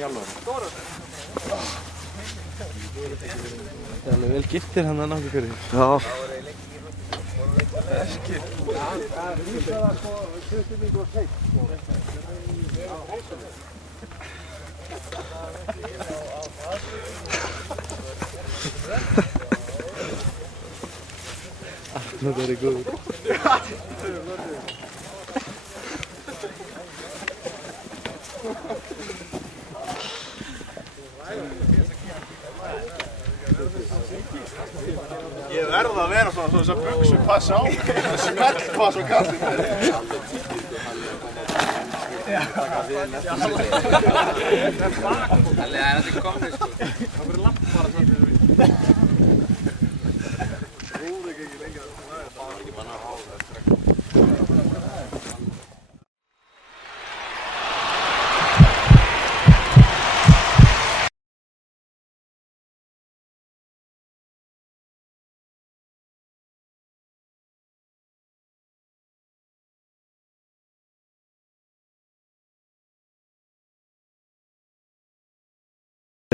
Það er alveg vel giftir hann að náttúrulega fyrir. Já. Þetta er góð. Ég verð að vera svona svo þess að buxur passa á mig. Smellpass og kallið mér. Það er þetta komið sko. Það verður lamp bara svona. Rúður ekki lengra. Það er ekki bara